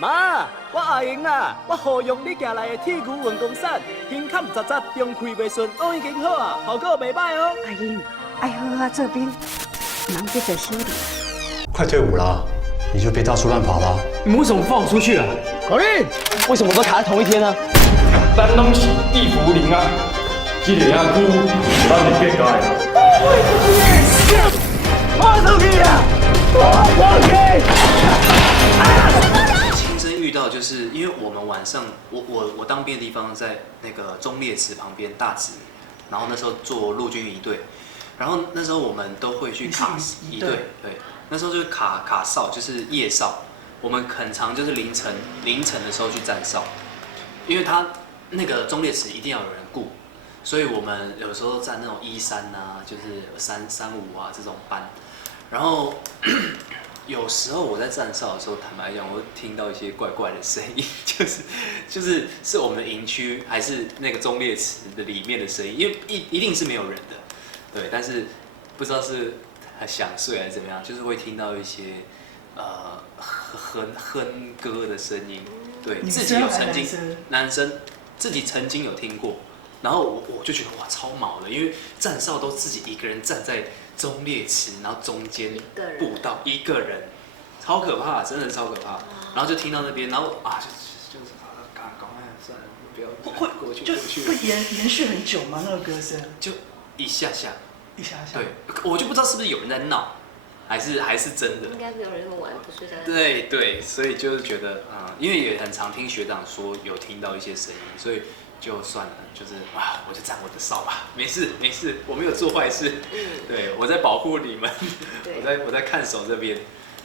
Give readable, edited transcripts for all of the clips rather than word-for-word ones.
妈，我阿英啊，我何用你寄来的铁牛运动伞，胸坎杂杂，中开袂顺，都已经好啊，效果袂歹哦。阿英，爱好好这边，忙着在修理。快退伍了，你就别到处乱跑了。你们为什么不放我出去啊？口令，为什么都卡在同一天呢？咱拢是地府灵啊，这个阿姑，咱是变改。我出去啊！我出去！亲身遇到，就是因为我们晚上，我当兵的地方在那个忠烈祠旁边大直，然后那时候做陆军仪队，然后那时候我们都会去卡仪队，对，那时候就是卡哨，就是夜哨，我们很常就是凌晨的时候去站哨，因为他那个忠烈祠一定要有人顾，所以我们有时候站那种13啊，就是335啊这种班。然后有时候我在站哨的时候，坦白讲，我会听到一些怪怪的声音，就是我们的营区还是那个忠烈祠的里面的声音，因为一定是没有人的，对，但是不知道是想睡还是怎么样，就是会听到一些哼歌的声音，对，自己有曾经男生自己曾经有听过，然后我就觉得哇超毛的，因为站哨都自己一个人站在忠烈祠，然后中间步道一个人，超可怕，真的超可怕。然后就听到那边，然后就是赶快算了，不要过去。会延续很久吗？那个歌声就一下下。对，我就不知道是不是有人在闹，还是真的。应该没有人那么晚不睡觉。对，所以就是觉得因为也很常听学长说有听到一些声音，所以。就算了，就是我就站我的哨吧，没事，我没有做坏事，对我在保护你们，我在看守这边，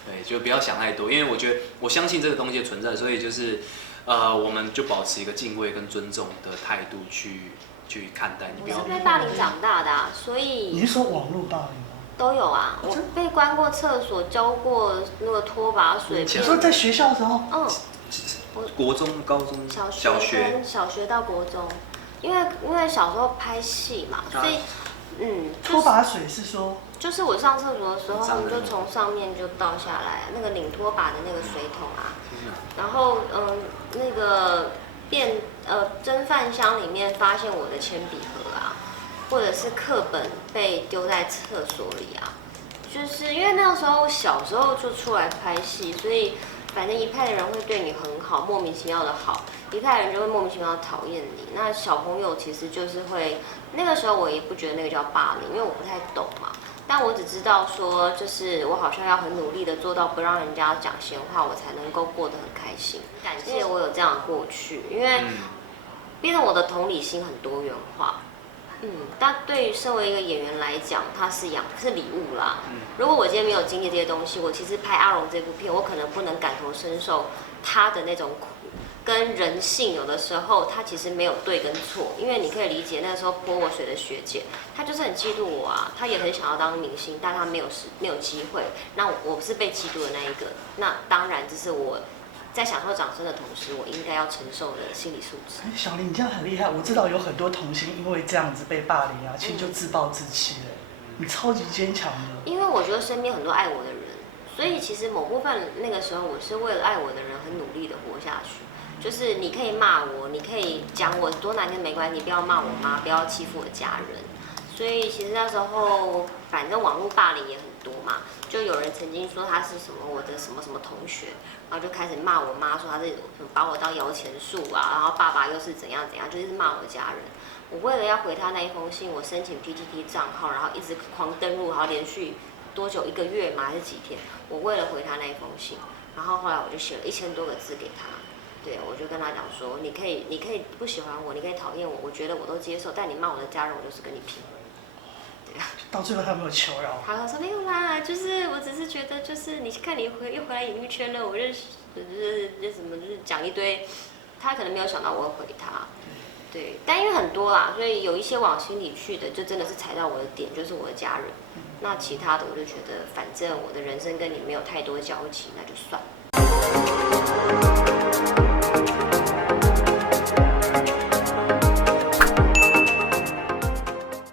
对，就不要想太多，因为我觉得我相信这个东西的存在，所以就是我们就保持一个敬畏跟尊重的态度去看待。我是被霸凌长大的啊，所以你是说网络霸凌吗？都有啊，我被关过厕所，浇过那个拖把水。你说在学校的时候？国中、高中、小学到国中，因为小时候拍戏嘛，所以拖把水是说，就是我上厕所的时候，他们就从上面就倒下来，那个拧拖把的那个水桶啊，然后那个蒸饭箱里面发现我的铅笔盒啊，或者是课本被丢在厕所里啊，就是因为那个时候小时候就出来拍戏，所以。反正一派的人会对你很好，莫名其妙的好；一派的人就会莫名其妙的讨厌你。那小朋友其实就是会，那个时候我也不觉得那个叫霸凌，因为我不太懂嘛。但我只知道说，就是我好像要很努力的做到不让人家讲闲话，我才能够过得很开心。感谢我有这样的过去，因为变成我的同理心很多元化。但对于身为一个演员来讲，它是礼物啦。如果我今天没有经历这些东西，我其实拍阿荣这部片，我可能不能感同身受他的那种苦，跟人性有的时候他其实没有对跟错，因为你可以理解那个时候泼我水的学姐，她就是很嫉妒我啊，她也很想要当明星，但她没有机会。那我是被嫉妒的那一个，那当然这是我。在享受掌声的同时，我应该要承受的心理素质。小林，你这样很厉害。我知道有很多童星因为这样子被霸凌啊，其实就自暴自弃了。你超级坚强的。因为我觉得身边很多爱我的人，所以其实某部分那个时候我是为了爱我的人很努力的活下去。就是你可以骂我，你可以讲我多难听没关系，你不要骂我妈，不要欺负我的家人。所以其实那时候反正网络霸凌也很多嘛，就有人曾经说他是什么我的什么什么同学。然后就开始骂我妈，说她是把我当摇钱树啊，然后爸爸又是怎样怎样，就一直骂我的家人。我为了要回他那一封信，我申请 PTT 账号，然后一直狂登录，然后连续多久1个月吗？还是几天？我为了回他那一封信，然后后来我就写了1000多个字给他。对，我就跟他讲说，你可以不喜欢我，你可以讨厌我，我觉得我都接受，但你骂我的家人，我就是跟你拼。到最后他没有求饶。他说没有啦，就是我只是觉得，就是你看你又回来演艺圈了，我认识什么就是讲一堆，他可能没有想到我会回他，对，但因为很多啦，所以有一些往心里去的，就真的是踩到我的点，就是我的家人。那其他的我就觉得，反正我的人生跟你没有太多交集，那就算了。